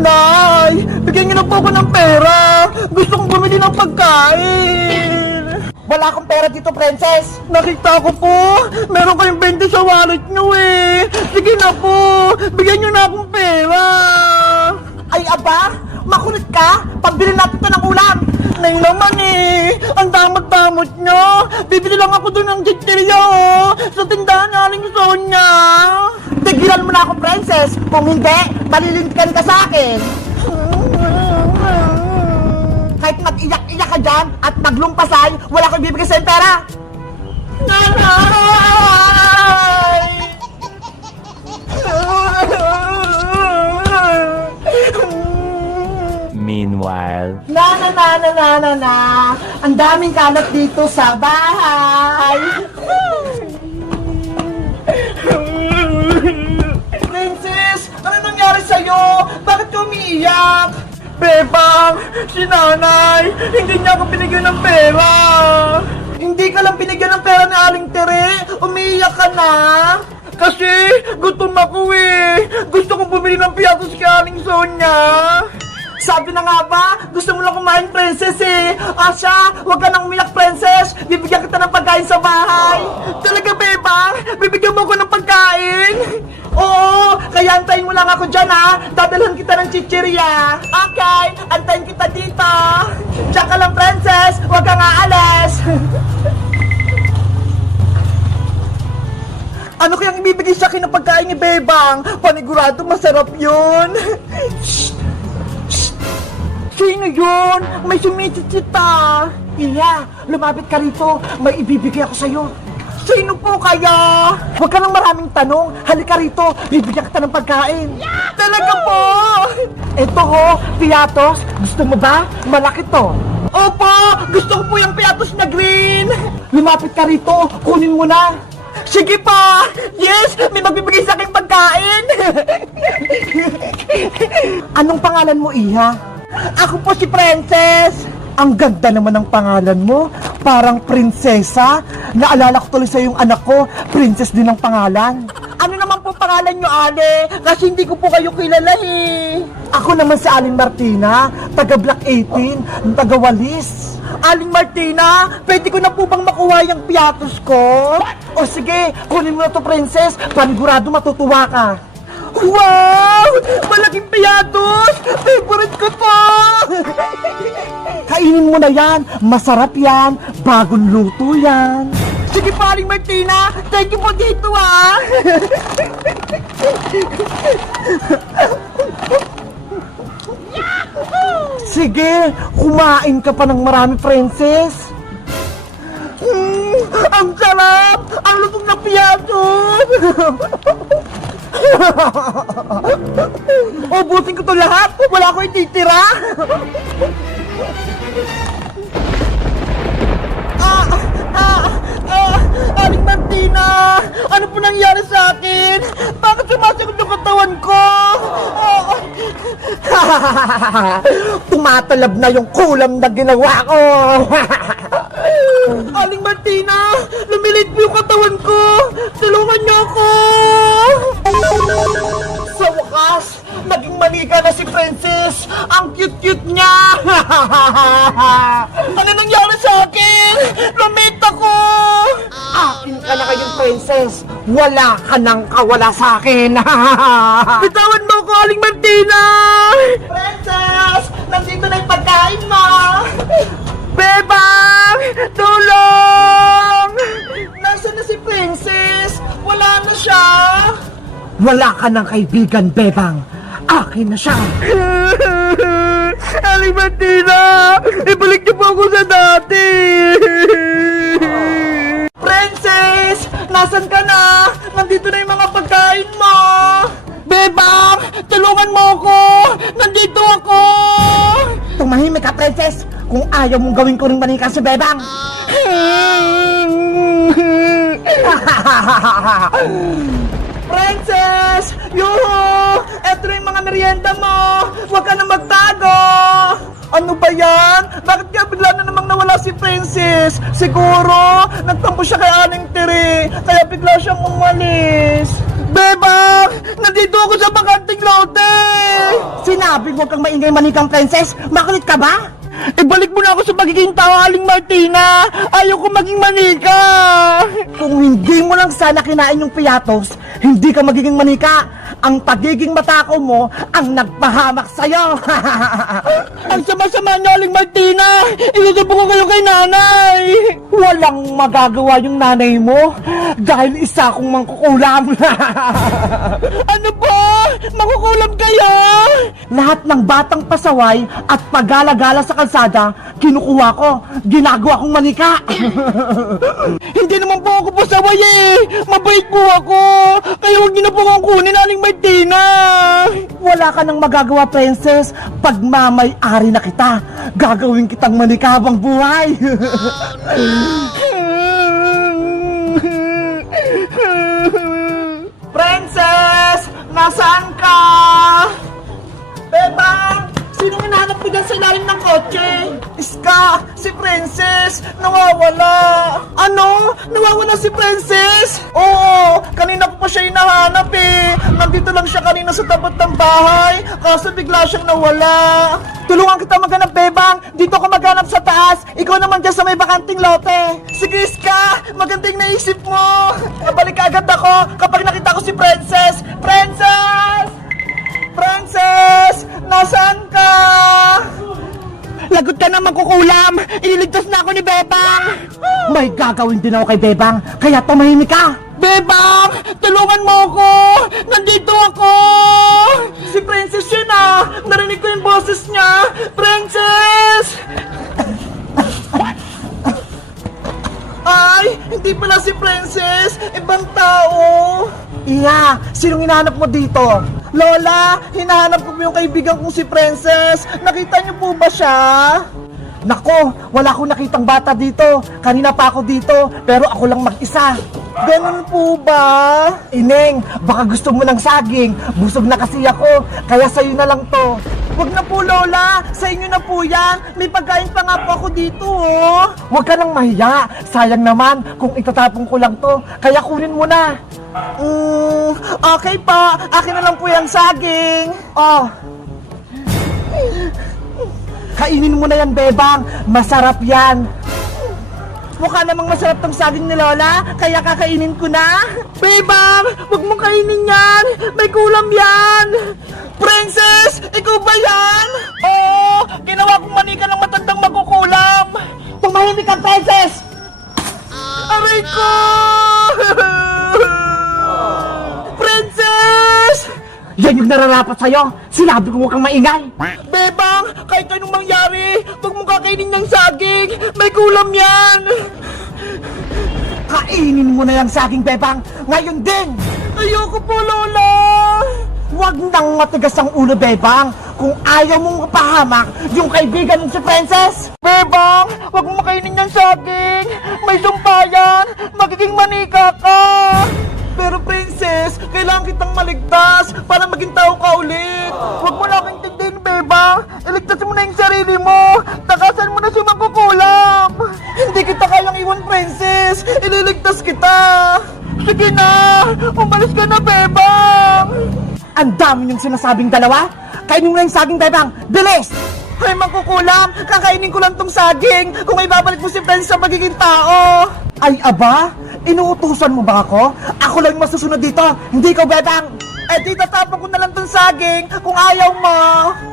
Nay! Bigyan niyo na po ako ng pera! Gusto kong bumili ng pagkain! Wala akong pera dito, princess. Nakita ko po! Meron kayong 20 sa wallet niyo eh! Sige na po! Bigyan niyo na akong pera! Ay, aba, makulit ka. Pambili natin ito ng ulam. Nay naman eh! Ang damot-damot niyo! Bibili lang ako doon ng chichirya oh! Sa tindahan naling Sonya! Tigilan mo na ako, princess. Kung hindi, malilintikan ka sa akin. Kahit mag-iyak-iyak ka dyan at maglumpasay, wala ko ibibigay sa'yo pera. Nanay! Meanwhile, Na. Ang daming kalat dito sa bahay. Princess! Ano nangyari sa'yo? Bakit ka umiiyak? Bebang! Si nanay! Hindi niya ako binigyan ng pera! Hindi ka lang binigyan ng pera ni Aling Tere! Umiiyak ka na! Kasi gutom ako eh! Gusto kong bumili ng piyatos kay Aling Sonya! Sabi na nga ba, gusto mo lang kumain, princess eh. Asya, huwag ka nang umiyak, princess. Bibigyan kita ng pagkain sa bahay. Talaga, bebang? Bibigyan mo ako ng pagkain? Oo, kaya antayin mo lang ako dyan ha. Dadalhan kita ng chichirya. Okay, antayin kita dito. Diyan ka lang, princess. Huwag kang aalis. Ano kayang ibibigay sa akin ng pagkain ni Bebang? Panigurado masarap yun. Sino yun? May sumisitsita. Iya, lumapit ka rito. May ibibigay ako sa'yo. Sino po kaya? Huwag ka nang maraming tanong. Halika rito, bibigyan kita ng pagkain. Talaga po? Ito ho, piatos. Gusto mo ba? Malaki to. Opo, gusto ko po yung piatos na green. Lumapit ka rito, kunin mo na. Sige pa! Yes! May magbibigay sa akin pagkain! Anong pangalan mo, Iha? Ako po si Princess! Ang ganda naman ng pangalan mo. Parang prinsesa. Naalala ko tuloy sa yung anak ko. Princess din ang pangalan. Ano naman po pangalan nyo, Ale? Kasi hindi ko po kayo kilala eh. Ako naman si Aling Martina, taga Block 18, taga Walis. Aling Martina, pwede ko na po bang makuha yung piatos ko? O sige, kunin mo na to, princess. Panigurado matutuwa ka. Wow! Malaking piatos! Favorite ko to! Kainin mo na yan. Masarap yan. Bagong luto yan. Sige po, Aling Martina! Thank you po dito ah! Sige, kumain ka pa ng marami, princess. Ang sarap! Ang lutong na piatos! Ubusin ko to lahat! Wala ko ititira! Aling Martina! Ano po nangyari sa akin? Bakit sumasagot yung katawan ko? Tumatalab na yung kulam na ginawa ko. Aling Martina! Lumilit po yung katawan ko! Tulungan niyo ako! Sa wakas, naging manika na si Princess! Ang cute-cute niya! Ano nangyari sa akin? Lumit ako! Akin ka na kayong princess. Wala ka nang kawala sa akin. Bitawan mo ko, Aling Martina! Princess! Nandito na yung pagkain mo! Bebang! Tulong! Nasaan na si Princess? Wala na siya! Wala ka ng kaibigan, Bebang. Akin na siya. Aling Martina! Ibalik niyo po ako sa dati! Princess! Nasaan ka na? Nandito na yung mga pagkain mo! Bebang! Tulungan mo ako! Nandito ako! Tumahimik ka, princess. Kung ayaw mong gawin ko rin manika si Bebang. Princess! Yuhu! Eto na yung mga merienda mo! Huwag ka na magtago! Ano ba yan? Bakit kaya bigla na namang nawala si Princess? Siguro, nagtampo siya kay Aling Tiri, kaya bigla siyang umalis. Bebang! Nandito ako sa bakanting lote! Sinabi mo kang maingay manikang princess, makulit ka ba? Ibalik mo na ako sa pagiging tao, Aling Martina! Ayaw ko maging manika! Kung hindi mo lang sana kinain yung piyatos, hindi ka magiging manika. Ang pagiging matakaw mo ang nagpahamak sa'yo. Ang sama-sama niyo, Aling Martina! Isusubo ko kayo kay nanay! Walang magagawa yung nanay mo dahil isa akong mangkukulam. Ano ba? Makukulam kayo? Lahat ng batang pasaway at pagala-gala sa kalsada, kinukuha ko, ginagawa kong manika. Hindi naman po ako pasaway eh! Mabait po ako! Kaya huwag niyo na po akong kunin, Aling Martina! Wala ka nang magagawa, princess. Pagmamay-ari na kita, gagawin kitang manika habang buhay. Princess! Nasaan ka? Bebang! Sinong hinahanap mo dyan sa ilalim ng kotse? Iska! Si Princess! Nawawala! Ano? Nawawala si Princess? Oo! Kanina ko pa siya hinahanap eh! Nandito lang siya kanina sa tapat ng bahay, kaso bigla siyang nawala! Tulungan kita maghanap, Bebang! Dito ka maghanap sa taas! Ikaw naman dyan sa may bakanting lote! Sige, Iska! Magandang naisip mo! Nabalik agad ako kapag nakita ko si Princess! Princess! Princess! Nasaan ka? Lagot ka naman, kukulam! Iniligtas na ako ni Bebang! May gagawin din ako kay Bebang, kaya tumahimik ka. Bebang! Tulungan mo ako! Nandito ako! Si Princess yun ah! Narinig ko yung boses niya! Princess! Ay! Hindi pala si Princess! Ibang tao! Iya, sinong hinahanap mo dito? Lola! Hinahanap ko po yung kaibigan kong si Princess! Nakita niyo po ba siya? Nako, wala akong nakitang bata dito. Kanina pa ako dito, pero ako lang mag-isa. Ganun po ba? Ineng, baka gusto mo ng saging. Busog na kasi ako, kaya sa'yo na lang to. Huwag na po, Lola! Sa inyo na po yan! May pagkain pa nga po ako dito, oh! Huwag ka nang mahiya. Sayang naman kung itatapon ko lang to. Kaya kunin mo na. Okay pa! Akin na lang po yung saging! Oh. Kainin mo na yan, Bebang. Masarap yan. Mukha namang masarap tong saging ni Lola, kaya kakainin ko na! Bebang! Huwag mong kainin yan! May kulam yan! Princess! Ikaw ba yan? Oo! Ginawa kong manika ng matandang magkukulam! Tumahimik ka, princess! Aray ko! Princess! Yan yung nararapat sa'yo. Sinabi ko huwag kang maingay. Bebang! Kahit anong mangyari, huwag mong kakainin ng saging! May kulam yan! Kainin mo na yung saging, Bebang. Ngayon din. Ayoko po, Lola! Huwag nang matigas ang ulo, Bebang. Kung ayaw mong mapahamak yung kaibigan mong si Princess. Bebang! Huwag mong makainin ng saging! May sumpayan! Magiging manika ka! Pero Princess, kailangan kitang maligtas para maging tao ka ulit! Huwag mo lang intindihin, Bebang! Iligtas mo na yung sarili mo! Takasan mo na si Magkukulam! Hindi kita kayang iwan, Princess! Ililigtas kita! Sige na! Umalis ka na, Bebang! Ang dami niyong sinasabing dalawa. Kainin mo na yung saging, Bebang. Bilis! Ay, Magkukulam! Kakainin ko lang tong saging kung may babalik mo si Princess sa magiging tao! Ay, aba? Inuutusan mo ba ako? Ako lang yung masusunod dito. Hindi ko, Bebang. Eh di tatapon ko na lang tong saging kung ayaw mo!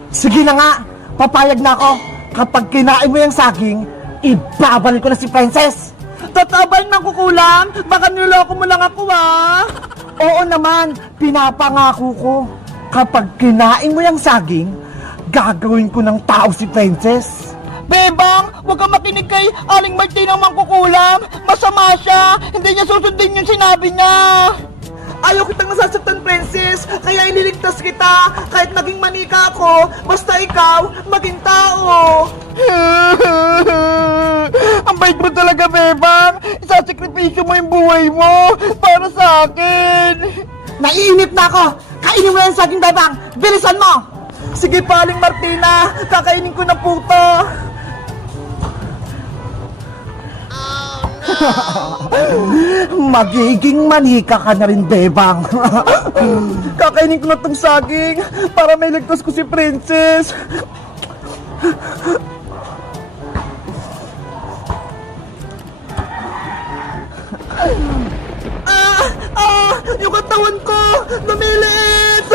Sige na nga. Papayag na ako. Kapag kinain mo yung saging, ibabalik ko na si Princess. Tatabay, Magkukulam! Baka niloko mo lang ako, ah! Oo naman, pinapangako ko. Kapag kinain mo yung saging, gagawin ko ng tao si Princess. Bebang, huwag kang makinig kay Aling Martina Magkukulam. Masama siya. Hindi niya susundin yung sinabi niya. Ayaw kitang nasasaktan, Princess. Kaya ililigtas kita. Kahit maging manika ako, basta ikaw, maging tao. Ang bait mo talaga, Bebang. Isasakripisyo mo yung buhay mo para sa akin. Naiinip na ako. Kainin mo yung saging, Bebang. Bilisan mo! Sige pa, Aling Martina, kakainin ko na po to. Magiging manika ka na rin, Bebang. Kakainin ko na tong saging para may ligtas ko si Princess. Yung katawan ko, lumilit!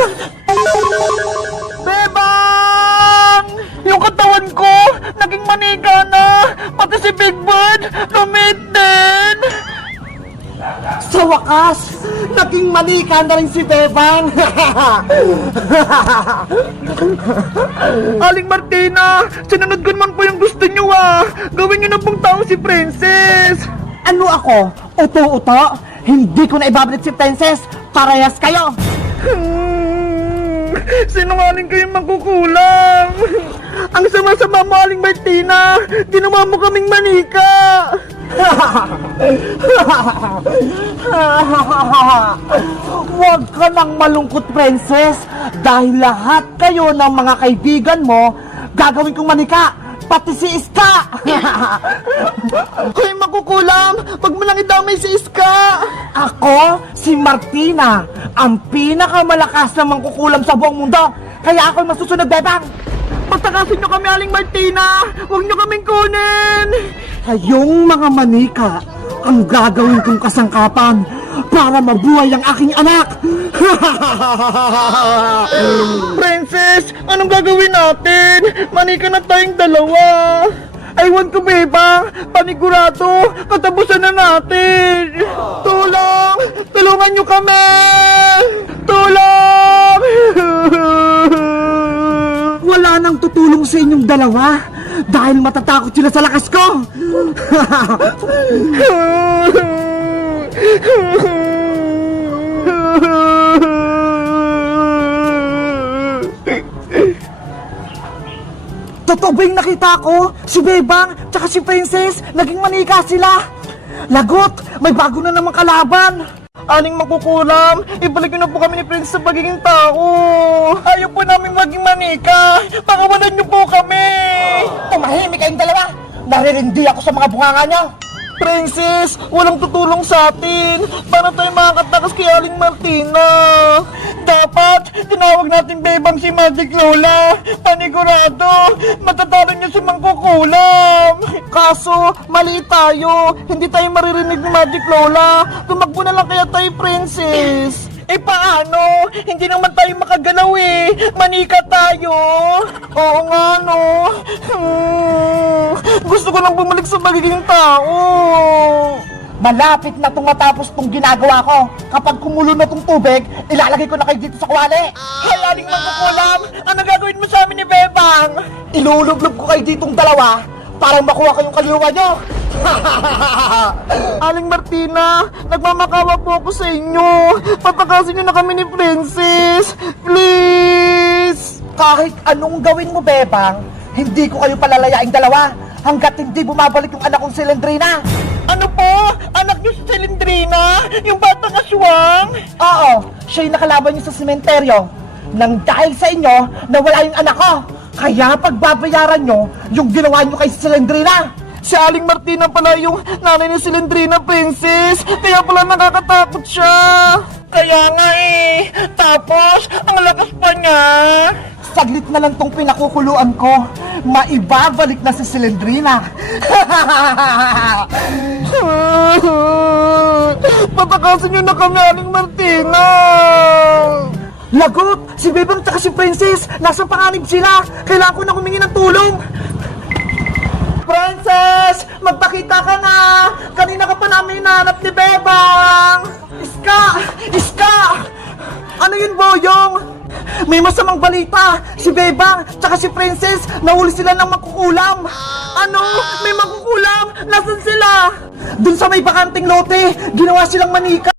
Bebang! Yung katawan ko, naging manika na! Pati si Big Bird, lumit din! Sa wakas, naging manika na rin si Bebang. Aling Martina, sinunod ko naman po yung gusto nyo Gawin nyo na pong tao si Princess! Ano ako? Uto-uto? Hindi ko na ibabalik si Princess. Parehas kayo. Sinungaling kayong magkukulang! Ang sama-sama mo, Aling Martina! Ginawa mo kaming manika! Huwag ka nang malungkot, Princess. Dahil lahat kayo ng mga kaibigan mo, gagawin kong manika. Pati si Iska! Hoy, makukulam! Wag mo lang idamay si Iska! Ako, si Martina, ang pinakamalakas na mangkukulam sa buong mundo. Kaya ako masusunod, Bebang. Pagtakasin nyo kami, Aling Martina! Huwag nyo kaming kunin! Kayong mga manika ang gagawin kong kasangkapan para mabuhay ang aking anak. Princess, anong gagawin natin? Manika na tayong dalawa! Aywan ko, Bebang! Panigurado, katapusan na natin! Tulong! Tulungan nyo kami! Tulong! Wala nang tutulong sa inyong dalawa dahil matatakot sila sa lakas ko. Totoo ba yung nakita ko? Si Bebang tsaka si Princess, naging manika sila. Lagot, may bago na namang kalaban. Aling makukulam, ibalik nyo na po kami ni Prince sa pagiging tao. Ayaw po namin maging manika. Pakawalan nyo po kami. Tumahimik kayong dalawa. Naririndi ako sa mga bunganga nyo. Princess, walang tutulong sa atin. Paano tayo makakatakas kay Aling Martina? Dapat, tinawag natin Bebang si Magic Lola. Panigurado, matatalo niyo si Mangkukulam. Kaso, mali tayo. Hindi tayo maririnig ni Magic Lola. Tumakbo na lang kaya tayo, Princess. Eh paano? Hindi naman tayo makagalaw Manika tayo. Oo nga no. Gusto ko lang bumalik sa pagiging tao. Malapit na itong matapos itong ginagawa ko. Kapag kumulo na itong tubig, ilalagay ko na kayo dito sa kuwali. Halaling Mangkukulam, ano gagawin mo sa amin ni Bebang? Ilulublob ko kayo ditong dalawa para makuha kayong kaluluwa nyo. Aling Martina, nagmamakawa po ako sa inyo. Patakasin niyo na kami ni Princess. Please! Kahit anong gawin mo, Bebang, hindi ko kayo palalayaing dalawa hanggat hindi bumabalik yung anak kong si Lendrina. Ano po? Anak niyo si Celendrina? Yung batang aswang? Oo, siya yung nakalaban niyo sa sementeryo. Nang dahil sa inyo, nawala yung anak ko. Kaya pagbabayaran nyo yung ginawa nyo kay Celendrina. Si Aling Martina pala yung nanay ni Celendrina, Princess. Kaya pala nakakatakot siya. Kaya nga Tapos, ang lakas pa niya. Saglit na lang tong pinakukuluan ko. Maibabalik na si Celendrina. Patakasin niyo na kami, Aling Martina. Lagot! Si Bebang tsaka si Princess, nasa panganib sila. Kailangan ko na humingi ng tulong. Princess! Magpakita ka na! Kanina ka pa namin hinahanap ni Bebang! Iska! Iska! Ano yun, Boyong? May masamang balita! Si Bebang tsaka si Princess, nahuli sila ng makukulam. Ano? May makukulam? Nasaan sila? Dun sa may bakanting lote, ginawa silang manika.